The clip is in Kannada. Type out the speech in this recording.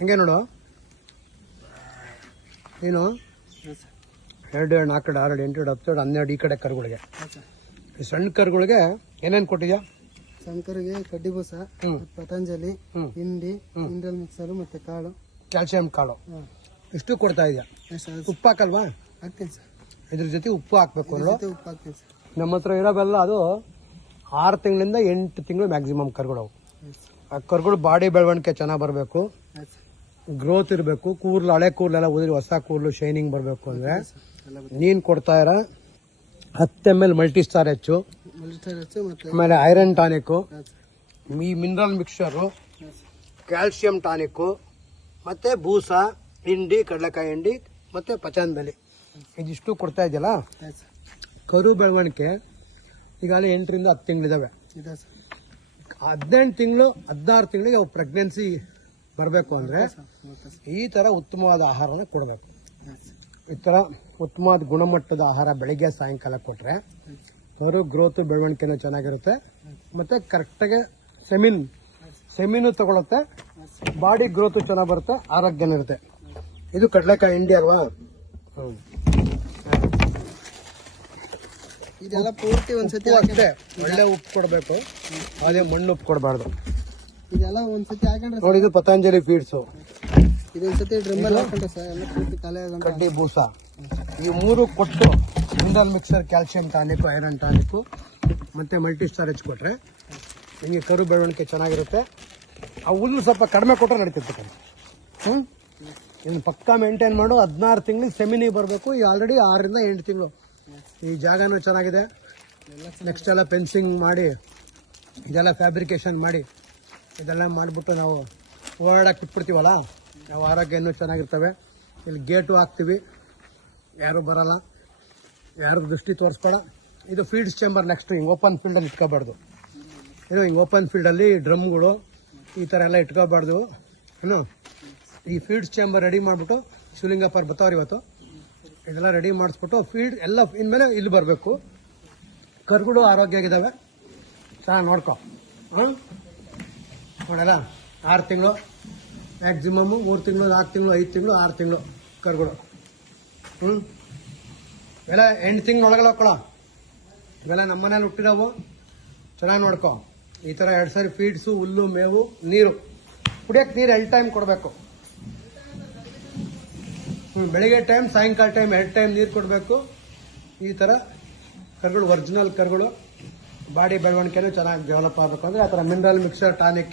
ಹಂಗೆ ನೋಡು ನೀನು 2 4 6 8 10 12 ಈ ಕಡೆ ಕರುಗಳಿಗೆ ಈ ಸಣ್ಣ ಕರುಗಳಿಗೆ ಏನೇನು ಕೊಟ್ಟಿದ್ಯಾ? ಶಂಕರಿಗೆ ಕಡ್ಡಿ ಬೂಸ, ಪತಂಜಲಿ, ಹಿಂಡಿ, ಮಿನರಲ್ ಮಿಕ್ಸರ್ ಮತ್ತೆ ಕಾಳು, ಕ್ಯಾಲ್ಸಿಯಂ ಕಾಳು ಇಷ್ಟು ಕೊಡ್ತಾ ಇದೆಯಾ? ಉಪ್ಪು ಹಾಕಲ್ವಾ? ಹಾಕ್ತೀನಿ ಸರ್. ಇದ್ರ ಜೊತೆ ಉಪ್ಪು ಹಾಕ್ಬೇಕು. ಉಪ್ಪು ಹಾಕ್ತೀನಿ ಸರ್. ನಮ್ಮ ಹತ್ರ ಇರೋವೆಲ್ಲ ಅದು 6 ತಿಂಗಳಿಂದ 8 ತಿಂಗಳು ಮ್ಯಾಕ್ಸಿಮಮ್ ಕರುಗಳು. ಆ ಕರುಗಳು ಬಾಡಿ ಬೆಳವಣಿಗೆ ಚೆನ್ನಾಗಿ ಬರಬೇಕು, ಗ್ರೋತ್ ಇರಬೇಕು, ಕೂರ್ಲು ಹಳೆ ಕೂರ್ಲೆಲ್ಲ ಉದಿರಿ ಹೊಸ ಕೂರ್ಲು ಶೈನಿಂಗ್ ಬರಬೇಕು ಅಂದ್ರೆ ನೀನ್ ಕೊಡ್ತಾ ಇರ 10 ml ಮಲ್ಟಿ ಸ್ಟಾರ್ ಹೆಚ್ಚು, ಆಮೇಲೆ ಐರನ್ ಟಾನಿಕ್, ಈ ಮಿನರಲ್ ಮಿಕ್ಸ್ಚರು, ಕ್ಯಾಲ್ಸಿಯಂ ಟಾನಿಕ್, ಮತ್ತೆ ಬೂಸ, ಹಿಂಡಿ, ಕಡಲೆಕಾಯಿ ಹಿಂಡಿ ಮತ್ತೆ ಪಚಂದಲಿ ಇದಿಷ್ಟು ಕೊಡ್ತಾ ಇದೆಯಲ್ಲ. ಕರು ಬೆಳವಣಿಗೆ ಈಗಾಗಲೇ 8 ರಿಂದ 10 ತಿಂಗಳಿದಾವೆ. 18 ತಿಂಗಳು 16 ತಿಂಗಳಿಗೆ ಅವು ಪ್ರೆಗ್ನೆನ್ಸಿ ಬರಬೇಕು ಅಂದ್ರೆ ಈ ತರ ಉತ್ತಮವಾದ ಆಹಾರನ ಕೊಡಬೇಕು. ಈ ತರ ಉತ್ತಮವಾದ ಗುಣಮಟ್ಟದ ಆಹಾರ ಬೆಳಿಗ್ಗೆ ಸಾಯಂಕಾಲ ಕೊಟ್ರೆ ಕರು ಗ್ರೋತ್ ಬೆಳವಣಿಗೆನೂ ಚೆನ್ನಾಗಿರುತ್ತೆ, ಮತ್ತೆ ಕರೆಕ್ಟಾಗಿ ಸೆಮಿನು ತಗೊಳುತ್ತೆ, ಬಾಡಿ ಗ್ರೋತ್ ಚೆನ್ನಾಗಿ ಬರುತ್ತೆ, ಆರೋಗ್ಯನೂ ಇರುತ್ತೆ. ಇದು ಕಡಲೆಕಾಯಿ ಹಿಂಡಿ ಅಲ್ವಾ? ಇದೆಲ್ಲ ಪೂರ್ತಿ ಒಂದ್ಸತಿ ಅಷ್ಟೇ. ಒಳ್ಳೆ ಉಪ್ಪು ಕೊಡಬೇಕು, ಅದೇ ಮಣ್ಣು ಉಪ್ಪು ಕೊಡಬಾರ್ದು. ಇದೆಲ್ಲ ಒಂದ್ಸತಿ ಹಾಕೊಂಡ್ರೆ ನೋಡಿ, ಇದು ಪತಂಜಲಿ ಫೀಡ್ಸು, ಇದೊಂದ್ಸತಿ ಡ್ರಮ್ಮಲ್ಲಿ ಹಾಕೊಂಡ್ರೆ ಸರ್ ಎಲ್ಲ ಪೂರ್ತಿ ಖಾಲಿ ಆಗೋದು. ಕಡ್ಡಿ ಬೂಸ ಈ 3 ಕೊಟ್ಟು mineral mixer, calcium tonic, iron tonic ಮತ್ತೆ ಮಲ್ಟಿ ಸ್ಟಾರ್ ಕೊಟ್ರೆ ನಿಮಗೆ ಕರು ಬೆಳವಣಿಗೆ ಚೆನ್ನಾಗಿರುತ್ತೆ. ಆ ಹುಲ್ಲು ಸ್ವಲ್ಪ ಕಡಿಮೆ ಕೊಟ್ಟರೆ ನಡೀತಿರ್ತದೆ. ಇನ್ನು ಪಕ್ಕಾ ಮೇಂಟೈನ್ ಮಾಡು. 16 ತಿಂಗಳಿಗೆ ಸೆಮಿನಿ ಬರಬೇಕು. ಈಗ ಆಲ್ರೆಡಿ 6 ರಿಂದ 8 ತಿಂಗಳು. ಈ ಜಾಗನೂ ಚೆನ್ನಾಗಿದೆ. ನೆಕ್ಸ್ಟ್ ಎಲ್ಲ ಫೆನ್ಸಿಂಗ್ ಮಾಡಿ ಇದೆಲ್ಲ ಫ್ಯಾಬ್ರಿಕೇಶನ್ ಮಾಡಿ ಇದೆಲ್ಲ ಮಾಡಿಬಿಟ್ಟು ನಾವು ಓಡಾಡಕ್ಕೆ ಇಟ್ಬಿಡ್ತೀವಲ್ಲ, ನಾವು ಆರೋಗ್ಯ ಇನ್ನೂ ಚೆನ್ನಾಗಿರ್ತವೆ. ಇಲ್ಲಿ ಗೇಟು ಹಾಕ್ತೀವಿ, ಯಾರು ಬರಲ್ಲ, ಯಾರು ದೃಷ್ಟಿ ತೋರಿಸ್ಬೇಡ. ಇದು ಫೀಲ್ಡ್ಸ್ ಚೇಂಬರ್. ನೆಕ್ಸ್ಟ್ ಹಿಂಗೆ ಓಪನ್ ಫೀಲ್ಡಲ್ಲಿ ಇಟ್ಕೋಬಾರ್ದು. ಏನು ಹಿಂಗೆ ಓಪನ್ ಫೀಲ್ಡಲ್ಲಿ ಡ್ರಮ್ಗಳು ಈ ಥರ ಎಲ್ಲ ಇಟ್ಕೋಬಾರ್ದು. ಏನು ಈ ಫೀಲ್ಡ್ಸ್ ಚೇಂಬರ್ ರೆಡಿ ಮಾಡಿಬಿಟ್ಟು ಶಿವಲಿಂಗಪ್ಪರು ಬರ್ತಾವ್ರು ಇವತ್ತು. ಇದೆಲ್ಲ ರೆಡಿ ಮಾಡಿಸ್ಬಿಟ್ಟು ಫೀಲ್ಡ್ ಎಲ್ಲ ಇನ್ಮೇಲೆ ಇಲ್ಲಿ ಬರಬೇಕು. ಕರುಗಳು ಆರೋಗ್ಯ ಆಗಿದ್ದಾವೆ, ಚೆನ್ನಾಗಿ ನೋಡ್ಕೊ. ನೋಡಲ್ಲ, 6 ತಿಂಗಳು ಮ್ಯಾಕ್ಸಿಮಮ್ಮು, 3 ತಿಂಗಳು, 4 ತಿಂಗಳು, 5 ತಿಂಗಳು, 6 ತಿಂಗಳು ಕರುಗಳು. ಇವೆಲ್ಲ 8 ತಿಂಗಳು ಒಳಗಲ್ಲ ಹೋಗ್ಕೊಳ. ಇವೆಲ್ಲ ನಮ್ಮ ಮನೇಲಿ ಹುಟ್ಟಿರೋವು. ಚೆನ್ನಾಗಿ ನೋಡ್ಕೊ. ಈ ಥರ 2 ಸಾರಿ ಫೀಡ್ಸು, ಹುಲ್ಲು, ಮೇವು, ನೀರು, ಕುಡಿಯೋಕ್ಕೆ ನೀರು 2 ಟೈಮ್ ಕೊಡಬೇಕು. ಬೆಳಿಗ್ಗೆ ಟೈಮ್, ಸಾಯಂಕಾಲ ಟೈಮ್ 2 ಟೈಮ್ ನೀರು ಕೊಡಬೇಕು. ಈ ಥರ ಕರುಗಳು, ಒರಿಜಿನಲ್ ಕರುಗಳು ಬಾಡಿ ಬೆಳವಣಿಗೆನೂ ಚೆನ್ನಾಗಿ ಡೆವಲಪ್ ಆಗಬೇಕು ಅಂದರೆ ಆ ಥರ ಮಿನರಲ್ ಮಿಕ್ಸರ್, ಟಾನಿಕ್